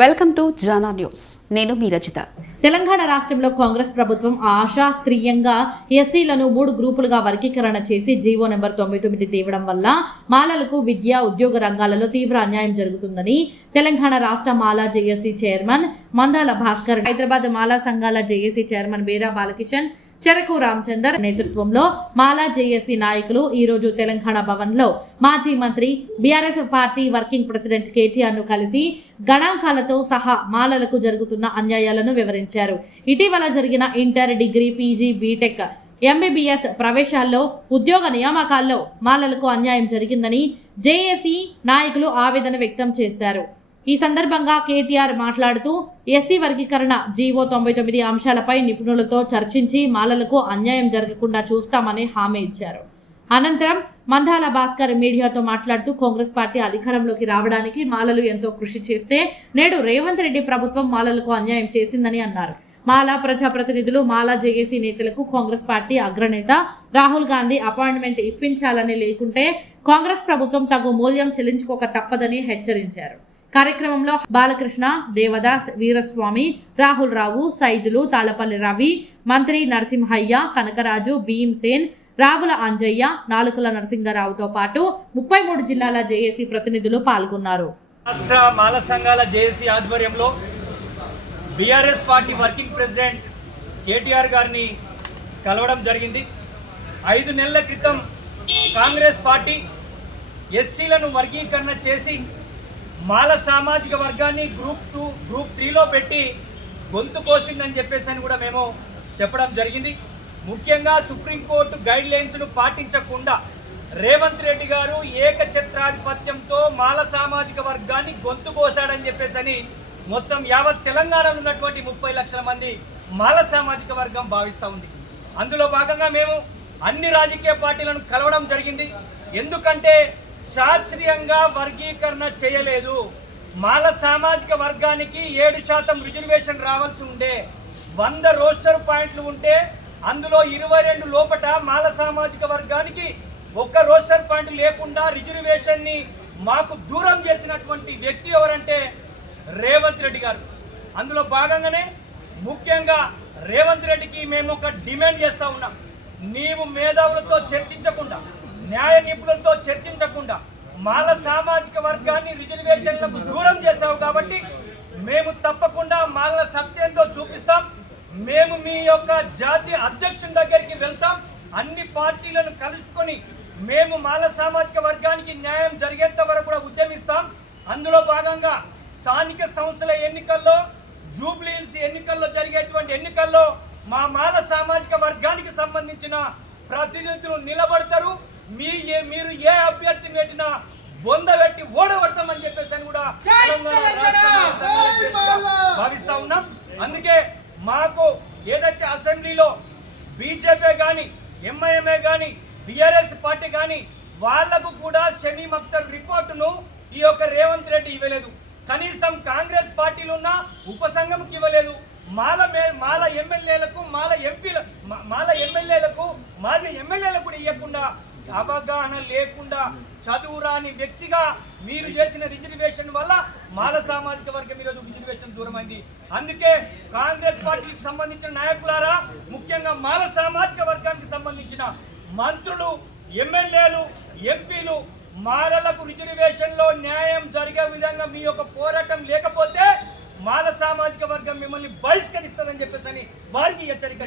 Welcome to Jana news. నేను మీ రచిత. తెలంగాణ రాష్ట్రంలో కాంగ్రెస్ ప్రభుత్వం ఆశాస్త్రీయంగా ఎస్సీలను మూడు గ్రూపులుగా వర్గీకరణ చేసి జీవో నెంబర్ తొంభై తొమ్మిది తేవడం వల్ల మాలలకు విద్య ఉద్యోగ రంగాలలో తీవ్ర అన్యాయం జరుగుతుందని తెలంగాణ రాష్ట్ర మాలా జేఏసీ చైర్మన్ మందాల భాస్కర్ హైదరాబాద్ మాలా సంఘాల జేఏసీ చైర్మన్ బీరా బాలకిషన్ చెరకు రామచందర్ నేతృత్వంలో మాలా జేఏసీ నాయకులు ఈరోజు తెలంగాణ భవన్లో మాజీ మంత్రి బీఆర్ఎస్ పార్టీ వర్కింగ్ ప్రెసిడెంట్ కేటీఆర్ను కలిసి గణాంకాలతో సహా మాలలకు జరుగుతున్న అన్యాయాలను వివరించారు. ఇటీవల జరిగిన inter degree PG B Tech MBBS ప్రవేశాల్లో ఉద్యోగ నియామకాల్లో మాలలకు అన్యాయం జరిగిందని జేఏసీ నాయకులు ఆవేదన వ్యక్తం చేశారు. ఈ సందర్భంగా కేటీఆర్ మాట్లాడుతూ ఎస్సీ వర్గీకరణ జీవో తొంభై తొమ్మిది అంశాలపై నిపుణులతో చర్చించి మాలలకు అన్యాయం జరగకుండా చూస్తామని హామీ ఇచ్చారు. అనంతరం మందాల భాస్కర్ మీడియాతో మాట్లాడుతూ కాంగ్రెస్ పార్టీ అధికారంలోకి రావడానికి మాలలు ఎంతో కృషి చేస్తే నేడు రేవంత్ రెడ్డి ప్రభుత్వం మాలలకు అన్యాయం చేసిందని అన్నారు. మాలా ప్రజాప్రతినిధులు మాలా జేఏసీ నేతలకు కాంగ్రెస్ పార్టీ అగ్రనేత రాహుల్ గాంధీ అపాయింట్మెంట్ ఇప్పించాలని లేకుంటే కాంగ్రెస్ ప్రభుత్వం తగు మూల్యం చెల్లించుకోక తప్పదని హెచ్చరించారు. కార్యక్రమంలో బాలకృష్ణ దేవదాస్ వీరస్వామి రాహుల్ రావు సైదులు తాళపల్లి రవి మంత్రి నరసింహయ్య కనకరాజు భీమ్సేన్ రావుల అంజయ్య నాలుకల నరసింగరావుతో పాటు ముప్పై మూడు జిల్లాల జేఏసీ ప్రతినిధులు పాల్గొన్నారు. రాష్ట్ర మాల సంఘాల జేఏసీ ఆధ్వర్యంలో BRS party working president KTR గారిని కలవడం జరిగింది. ఐదు నెలల క్రితం కాంగ్రెస్ పార్టీ ఎస్సీలను వర్గీకరణ చేసి మాల సామాజిక వర్గాన్ని గ్రూప్ టూ గ్రూప్ త్రీలో పెట్టి గొంతు కోసిందని చెప్పేసి అని కూడా మేము చెప్పడం జరిగింది. ముఖ్యంగా సుప్రీంకోర్టు గైడ్ లైన్స్ను పాటించకుండా రేవంత్ రెడ్డి గారు ఏకఛత్రాధిపత్యంతో మాల సామాజిక వర్గాన్ని గొంతు కోసాడని చెప్పేసి అని మొత్తం యావత్ తెలంగాణలో ఉన్నటువంటి ముప్పై లక్షల మంది మాల సామాజిక వర్గం భావిస్తూ ఉంది. అందులో భాగంగా మేము అన్ని రాజకీయ పార్టీలను కలవడం జరిగింది. ఎందుకంటే శాస్త్రీయంగా వర్గీకరణ చేయలేదు. మాల సామాజిక వర్గానికి ఏడు శాతం రిజర్వేషన్ రావాల్సి ఉండే వంద రోస్టర్ పాయింట్లు ఉంటే అందులో ఇరవై రెండు లోపట మాల సామాజిక వర్గానికి ఒక్క రోస్టర్ పాయింట్ లేకుండా రిజర్వేషన్ని మాకు దూరం చేసినటువంటి వ్యక్తి ఎవరంటే రేవంత్ రెడ్డి గారు. అందులో భాగంగానే ముఖ్యంగా రేవంత్ రెడ్డికి మేము ఒక డిమాండ్ చేస్తూ ఉన్నాం. నీవు మేధావులతో చర్చించకుండా న్యాయ నిపుణులతో చర్చించకుండా మాల సామాజిక వర్గాన్ని రిజర్వేషన్లకు దూరం చేశావు కాబట్టి మేము తప్పకుండా మాల సత్యంతో చూపిస్తాం. మేము మీ యొక్క జాతీయ అధ్యక్షుని దగ్గరికి వెళ్తాం. అన్ని పార్టీలను కలుపుకొని మేము మాల సామాజిక వర్గానికి న్యాయం జరిగేంత వరకు కూడా ఉద్యమిస్తాం. అందులో భాగంగా స్థానిక సంస్థల ఎన్నికల్లో జూబ్లీహిల్స్ ఎన్నికల్లో జరిగేటువంటి ఎన్నికల్లో మా మాల సామాజిక వర్గానికి సంబంధించిన ప్రతినిధులు నిలబడతారు. మీ మీరు ఏ అభ్యర్థి పెట్టినా బొంద పెట్టి ఓడగొడతామని చెప్పేసి అని కూడా భావిస్తా ఉన్నాం. అందుకే మాకు ఏదైతే అసెంబ్లీలో బీజేపీ కానీ ఎంఐఎంఏ కానీ బిఆర్ఎస్ పార్టీ కానీ వాళ్ళకు కూడా షమీం అఖ్తర్ రిపోర్టును ఈ యొక్క రేవంత్ రెడ్డి ఇవ్వలేదు. కనీసం కాంగ్రెస్ పార్టీలు ఉన్న ఉపసంఘంకి ఇవ్వలేదు. మాల మే మాల ఎమ్మెల్యేలకు మాల ఎంపీల మాల ఎమ్మెల్యేలకు మాజీ ఎమ్మెల్యేలకు కూడా ఇవ్వకుండా అవగాహన లేకుండా చదువురాని వ్యక్తిగా మీరు చేసిన రిజర్వేషన్ వల్ల మాల సామాజిక వర్గం ఈరోజు రిజర్వేషన్ దూరమైంది. అందుకే కాంగ్రెస్ పార్టీకి సంబంధించిన నాయకులారా ముఖ్యంగా మాల సామాజిక వర్గానికి సంబంధించిన మంత్రులు ఎమ్మెల్యేలు ఎంపీలు మాలలకు రిజర్వేషన్లో న్యాయం జరిగే విధంగా మీ యొక్క పోరాటం లేకపోతే మాల సామాజిక వర్గం మిమ్మల్ని బహిష్కరిస్తుందని చెప్పేసి వారికి హెచ్చరిక